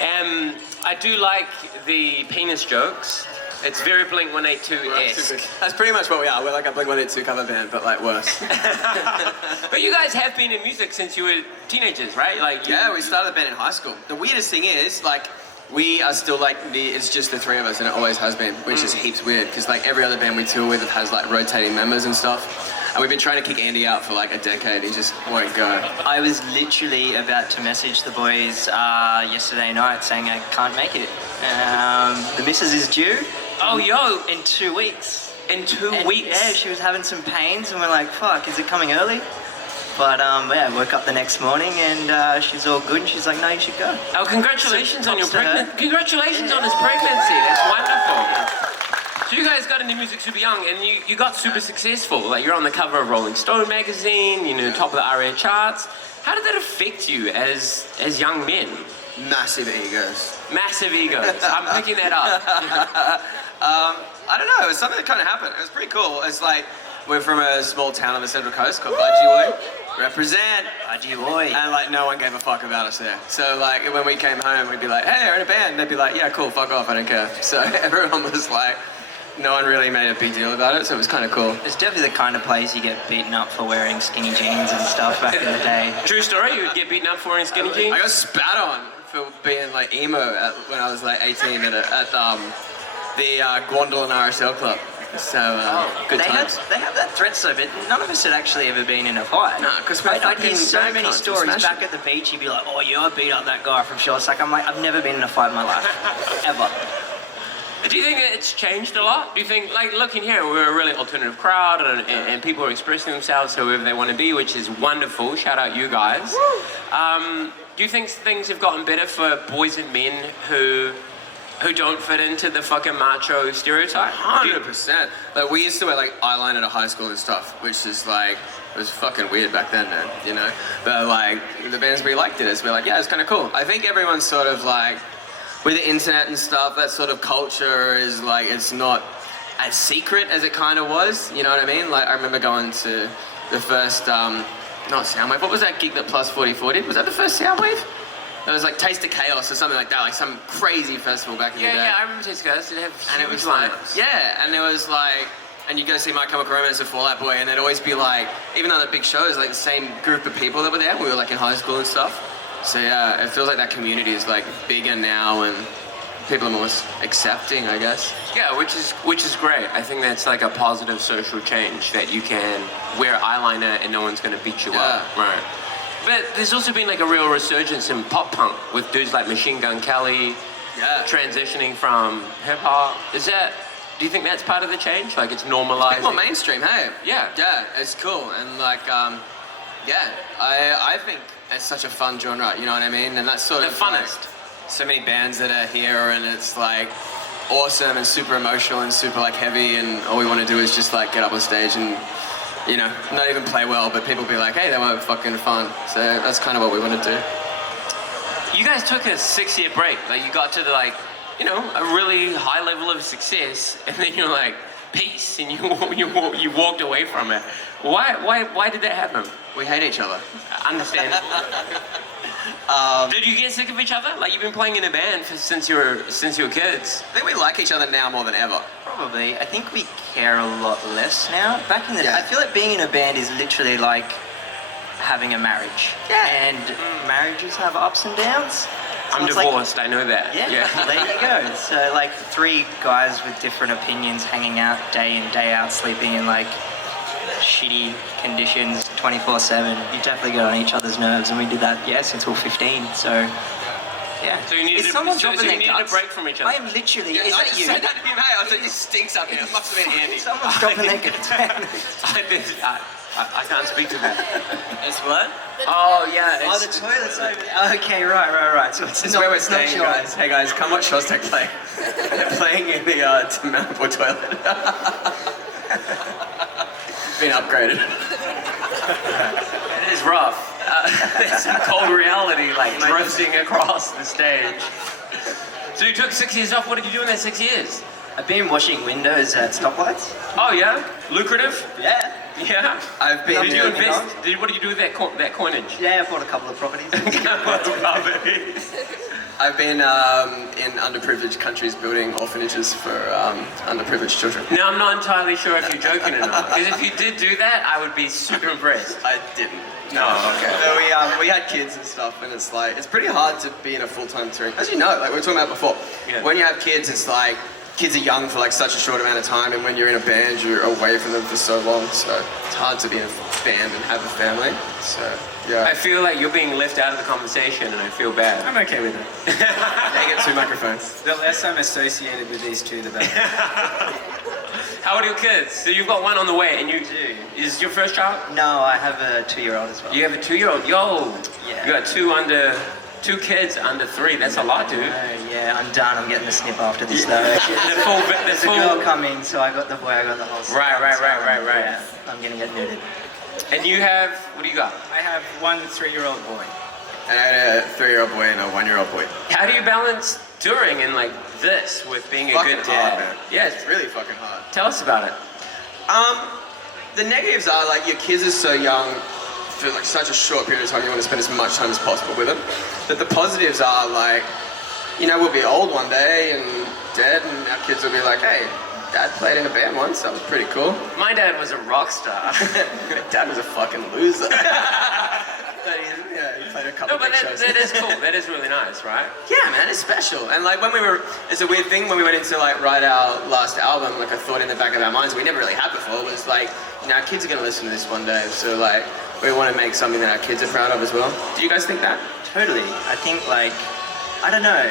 I do like the penis jokes. It's very Blink-182-esque. That's pretty much what we are. We're like a Blink-182 cover band, but like worse. But you guys have been in music since you were teenagers, right? Yeah, we started the band in high school. The weirdest thing is, like, we are still like, it's just the three of us, and it always has been, which is heaps weird, because like every other band we tour with has like rotating members and stuff. And we've been trying to kick Andy out for like a decade, he just won't go. I was literally about to message the boys yesterday night saying I can't make it. The missus is due. Oh, yo! In 2 weeks. In 2 weeks? Yeah, she was having some pains and we're like, fuck, is it coming early? But yeah, I woke up the next morning and she's all good and she's like, no, you should go. Oh, congratulations on your pregnancy. Congratulations on his pregnancy, that's wonderful. So you guys got into music super young and you got super successful. Like you're on the cover of Rolling Stone magazine, you know, top of the ARIA charts. How did that affect you as young men? Massive egos. Massive egos. I'm picking that up. I don't know, it was something that kind of happened. It was pretty cool. It's like, we're from a small town on the Central Coast called Budgie. Represent! Budgie. And like, no one gave a fuck about us there. So like, when we came home, we'd be like, hey, we're in a band. They'd be like, yeah, cool, fuck off, I don't care. So everyone was like, no one really made a big deal about it, so it was kind of cool. It's definitely the kind of place you get beaten up for wearing skinny jeans and stuff back in the day. True story, you would get beaten up for wearing skinny jeans? I got spat on for being like emo when I was like 18 at the Gwandal and RSL club. So, good times. They have that threat so, but none of us had actually ever been in a fight. No, because I'd hear so many stories back at the beach. You'd be like, oh yeah, I beat up that guy from Short Stack. I'm like, I've never been in a fight in my life, ever. Do you think that it's changed a lot? Do you think, like, looking here, we're a really alternative crowd and people are expressing themselves however they want to be, which is wonderful. Shout out you guys. Do you think things have gotten better for boys and men who don't fit into the fucking macho stereotype? 100%. Like, we used to wear like eyeliner at high school and stuff, which is like, it was fucking weird back then, man, you know? But like, the bands we liked it, we're like, yeah, it's kind of cool. I think everyone's sort of like, with the internet and stuff, that sort of culture is like, it's not as secret as it kind of was, you know what I mean? Like, I remember going to the first, not Soundwave, what was that gig that Plus 44 did? Was that the first Soundwave? It was like Taste of Chaos or something like that, like some crazy festival back in the day. Yeah, I remember Taste of Chaos. It had and it was huge like, lineups. yeah, and it was like, and you'd go see My Chemical Romance and Fall Out Boy, and there'd always be like, even though the big shows, like the same group of people that were there, we were like in high school and stuff. So yeah, it feels like that community is like bigger now and people are more accepting, I guess. Yeah, which is great. I think that's like a positive social change that you can wear eyeliner and no one's gonna beat you up. Right. But there's also been like a real resurgence in pop punk with dudes like Machine Gun Kelly transitioning from hip hop. Do you think that's part of the change? Like it's normalizing? It's more mainstream, hey? Yeah. Yeah, it's cool. And like, yeah, I think it's such a fun genre, you know what I mean? And that's sort of the funnest. Like, so many bands that are here and it's like awesome and super emotional and super like heavy and all we want to do is just like get up on stage and, you know, not even play well, but people be like, hey, they were fucking fun. So that's kind of what we want to do. You guys took a 6-year break. Like you got to the, like, you know, a really high level of success and then you're like, peace, and you walked away from it. Why did that happen? We hate each other. Understandable. Did you get sick of each other? Like you've been playing in a band since you were kids. I think we like each other now more than ever. Probably. I think we care a lot less now. Back in the day, I feel like being in a band is literally like having a marriage. Yeah. And marriages have ups and downs. So I'm divorced, I know that. Yeah. Well, there you go. So like 3 guys with different opinions hanging out day in, day out, sleeping in like shitty conditions 24/7. You definitely get on each other's nerves, and we did that, since we were 15. So, yeah. So you needed a break from each other. I am literally. Is I that just you? said that to be mate. I thought, this stinks up here. It must have been Andy. Someone's dropping their guitar. I can't speak to that. It's what? Oh yeah. Oh, the toilet's over there. Okay, right. So This is where we're staying, guys. Hey guys, come watch Shostek play. They're playing in the Mountford toilet. Been upgraded. It is rough. There's some cold reality like drifting across the stage. So you took 6 years off. What did you do in that 6 years? I've been washing windows at stoplights. Oh yeah? Lucrative? Yeah. Yeah? I've been... Did you invest? What did you do with that coinage? Yeah, I bought a couple of properties. I've been in underprivileged countries building orphanages for underprivileged children. Now, I'm not entirely sure if you're joking or not, because if you did do that, I would be super impressed. I didn't. No, okay. So we had kids and stuff, and it's like, it's pretty hard to be in a full-time touring. As you know, like we were talking about before, when you have kids, it's like, kids are young for like such a short amount of time, and when you're in a band, you're away from them for so long, so it's hard to be in a band and have a family, so yeah. I feel like you're being left out of the conversation, and I feel bad. I'm okay with it. They get 2 microphones. The less I'm associated with these two, the better. How old are your kids? So you've got one on the way, and you do. Is your first child? No, I have a 2-year-old as well. You have a 2-year-old. Yo, Yeah. you got two kids under 3. That's a lot, dude. Yeah, I'm done. I'm getting the snip after this though. There's There's a girl coming, so I got the boy, I got the whole snip. Right. Yeah, I'm gonna get neutered. And you have, what do you got? I have one 3-year-old boy. And I had a 3-year-old boy and a 1-year-old boy. How do you balance touring and like this with being a Fucking good dad? hard, man. Yeah, It's really fucking hard. tell us about it. The negatives are like your kids are so young for like such a short period of time, you want to spend as much time as possible with them. But the positives are like, you know, we'll be old one day and dead, and our kids will be like, hey, Dad played in a band once, that was pretty cool. My dad was a rock star. Dad was a fucking loser. But he played a couple No, but big shows. that is cool. That is really nice, right? Yeah, man, it's special. And like when we were, it's a weird thing when we went into like write our last album, like a thought in the back of our minds we never really had before was like, you know, our kids are gonna listen to this one day, so like we want to make something that our kids are proud of as well. Do you guys think that? Totally. I think like, I don't know,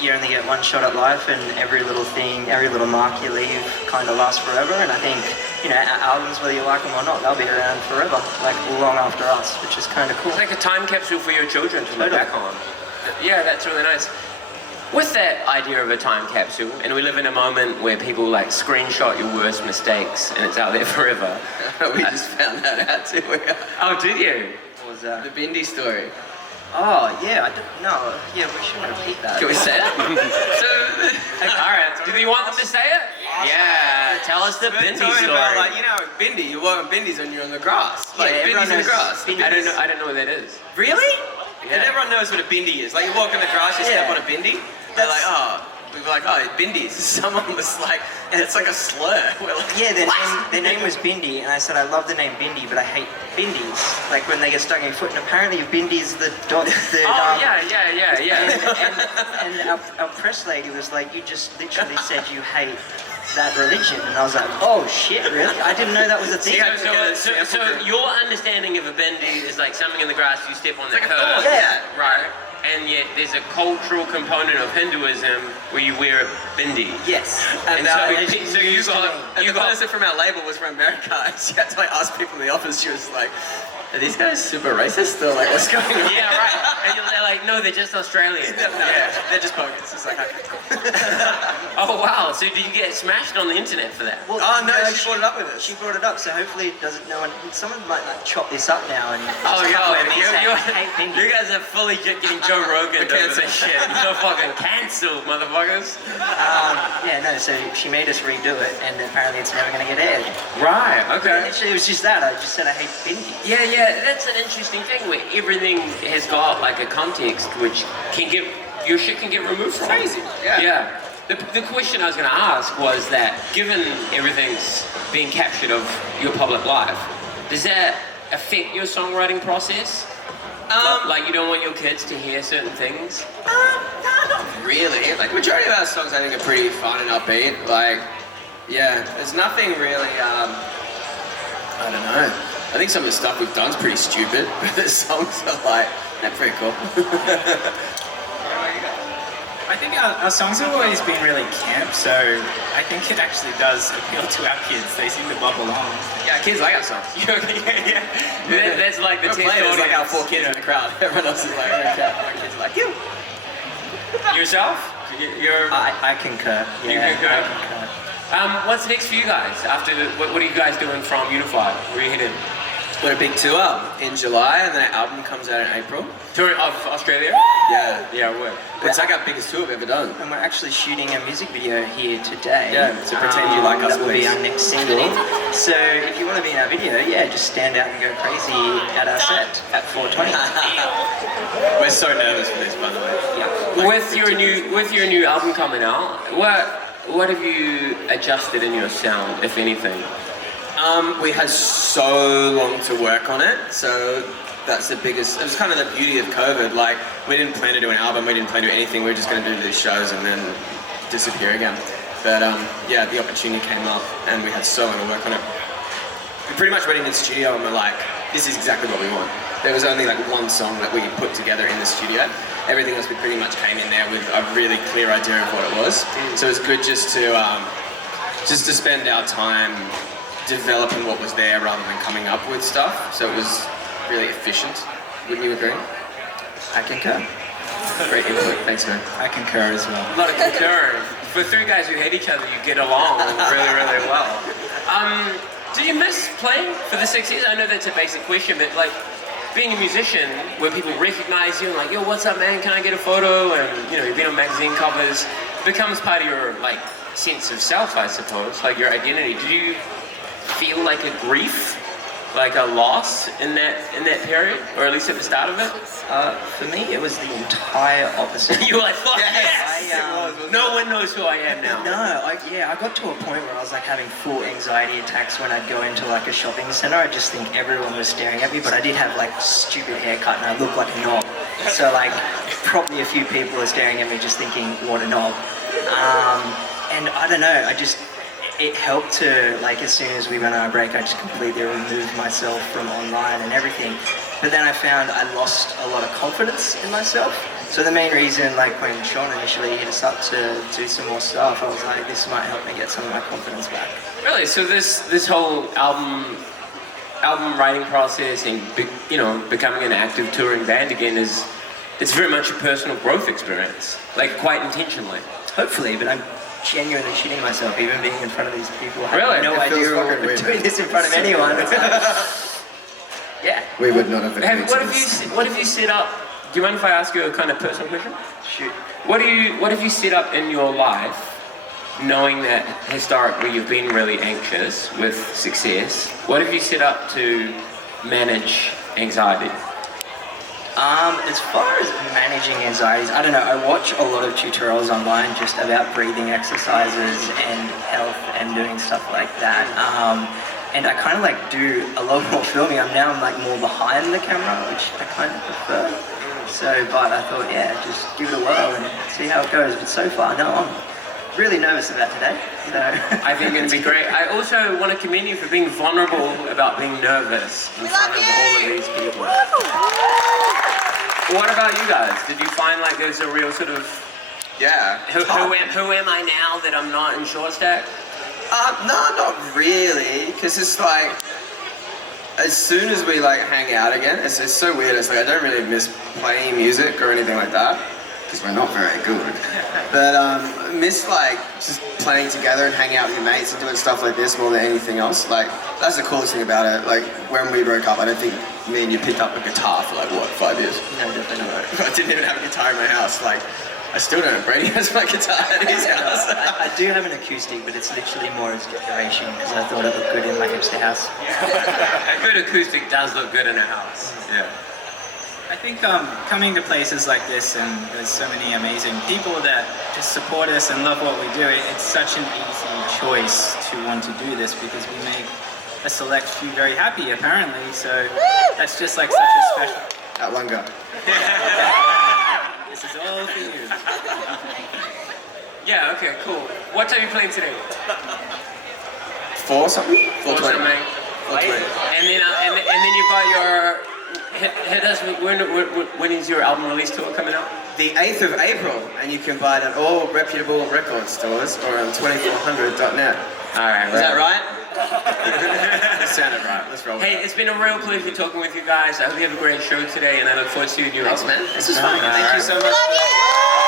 you only get one shot at life, and every little thing, every little mark you leave kind of lasts forever. And I think, you know, albums, whether you like them or not, they'll be around forever, like long after us, which is kind of cool. It's like a time capsule for your children to look Totally. back on. Yeah, that's really nice. With that idea of a time capsule, and we live in a moment where people like screenshot your worst mistakes and it's out there forever. We just found that out too. Oh, did you? What was that? The Bindi story. Oh, yeah, I don't know. Yeah, we shouldn't repeat that. Can we say it? All right. Do you want them to say it? Yeah. Tell us the Bindi Talking story. about like, you know, Bindi, you walk on Bindis when you're on the grass. Like, everyone Bindi's in the knows grass. Bindis. I don't know what that is. Really? Yeah. And everyone knows what a Bindi is. Like, you walk in the grass, you step Yeah. on a Bindi. They're like, oh. We were like, oh, Bindis. Someone was like, and it's like a slur. We're like, Yeah, what? their name was Bindi, and I said, I love the name Bindi, but I hate Bindis. Like when they get stuck in your foot, and apparently Bindi's the dot. Oh, yeah. And our press lady was like, you just literally said you hate that religion. And I was like, oh shit, really? I didn't know that was a thing. So your understanding of a Bindi is like something in the grass, you step on the like a curb. thorn. Yeah. Right. And yet there's a cultural component of Hinduism where you wear a bindi. Yes. And so you And the got person from our label was from America, and she had to like ask people in the office, she was like, are these guys super racist? Or like, what's going on? yeah, right. And they're like, no, they're just Australian. Yeah, they're just pokers. It's like, okay, cool. Oh wow. So did you get smashed on the internet for that? Well, Oh, no, she brought it up with us. She brought it up, so hopefully it doesn't. No one. Someone might like chop this up now and. Oh just cut away me saying, you I hate Bindi. you guys are fully getting Joe Rogan over this shit. You're fucking cancelled, motherfuckers. Yeah, no. So she made us redo it, and apparently it's never going to get aired. Right. Okay. It was just that. I just said I hate Bindi. Yeah, that's an interesting thing where everything has got like a context which can get, your shit can get removed from. Crazy, yeah. Yeah. The question I was going to ask was that given everything's being captured of your public life, does that affect your songwriting process? Like you don't want your kids to hear certain things? No, not really. Like, majority of our songs I think are pretty fun and upbeat. Like, yeah, there's nothing really, I don't know. I think some of the stuff we've done is pretty stupid, but the songs are like, they're pretty cool. I think our songs have always been really camp, so I think it actually does appeal to our kids. They seem to bubble on. Yeah, kids like our songs. yeah. That's like the We're test playing, it's like our audience. 4 kids in the crowd. Everyone else is like, okay, my kids are like, you. Yourself? You're... I concur. Yeah, You concur? I concur. What's next for you guys? After what are you guys doing from UNIFY? Where are you heading? We're a big tour in July, and then our album comes out in April. Tour of Australia? Yeah. Yeah, we would. It's like our biggest tour we've ever done. And we're actually shooting a music video here today. Yeah, so pretend you like us, that will be please. our next single. So if you want to be in our video, yeah, just stand out and go crazy at our set at 4:20. We're so nervous for this, by the way. Yeah. With your new album coming out, what have you adjusted in your sound, if anything? We had so long to work on it, so that's the biggest. It was kind of the beauty of COVID. Like, we didn't plan to do an album, we didn't plan to do anything. We were just going to do these shows and then disappear again. But yeah, the opportunity came up, and we had so long to work on it. We pretty much went into the studio and we're like, this is exactly what we want. There was only like one song that we put together in the studio. Everything else we pretty much came in there with a really clear idea of what it was. So it was good just to spend our time developing what was there rather than coming up with stuff. So it was really efficient. Wouldn't you agree? I concur. Great input. Thanks, man. I concur as well. A lot of concurring. For three guys who hate each other, you get along really, really well. Do you miss playing for the 6 years? I know that's a basic question, but like being a musician where people recognize you and like, yo, what's up, man? Can I get a photo? And you know, you've been on magazine covers. It becomes part of your like sense of self, I suppose, like your identity. Do you feel like a grief, like a loss in that period, or at least at the start of it? For me, it was the entire opposite. You were like, fuck yes! No one knows who I am now. No, I got to a point where I was like having full anxiety attacks when I'd go into like a shopping center. I just think everyone was staring at me, but I did have like stupid haircut and I looked like a knob. So like probably a few people are staring at me just thinking, what a knob. And I don't know, it helped to, like, as soon as we went on our break, I just completely removed myself from online and everything. But then I found I lost a lot of confidence in myself. So the main reason, like, when Sean initially hit us up to do some more stuff, I was like, this might help me get some of my confidence back. Really? So this whole album writing process and becoming an active touring band again it's very much a personal growth experience, like quite intentionally. Hopefully, but I'm genuinely shitting myself, even being in front of these people. I Really? have no It feels idea fucking weird, doing man. this in front of anyone. It's like, yeah. We would not have agreed What to have you set up? Do you mind if I ask you a kind of personal question? Shoot. What have you set up in your life, knowing that historically you've been really anxious with success? What have you set up to manage anxiety? As far as managing anxieties, I don't know, I watch a lot of tutorials online just about breathing exercises and health and doing stuff like that. And I kind of like do a lot more filming. I'm like more behind the camera, which I kind of prefer. So, but I thought, yeah, just give it a whirl and see how it goes. But so far, no, I'm really nervous about today. So I think it's going to be great. I also want to commend you for being vulnerable about being nervous in front of all of these people. What about you guys? Did you find like there's a real sort of Yeah. who am I now that I'm not in short stack? No, not really, because it's like, as soon as we like hang out again, it's so weird. It's like I don't really miss playing music or anything like that, because we're not very good. But I miss like just playing together and hanging out with your mates and doing stuff like this more than anything else. Like that's the coolest thing about it. Like when we broke up, I don't think me and you picked up a guitar for like what, 5 years? no, definitely not. I didn't even have a guitar in my house. Like I still don't have Brady has my guitar at his house. I do have an acoustic, but it's literally more as decoration because I thought it looked good in my hipster house. A good acoustic does look good in a house. Yeah. I think coming to places like this and there's so many amazing people that just support us and love what we do, it's such an easy choice to want to do this because we make a select few very happy apparently, so that's just like such a special... That one guy. This is all for you. Yeah, okay, cool. What time are you playing today? 4 something? 4:20. something. 4:20. And then you've got your hit us. When is your album release tour coming out? The 8th of April, and you can buy it at all reputable record stores or on 2400.net. All right. Is that right? That sounded right. Let's roll. Hey, it's been a real pleasure talking with you guys. I hope you have a great show today, and I look forward to seeing you. Thanks, man. This was fun. All Thank right. you so much. Love you!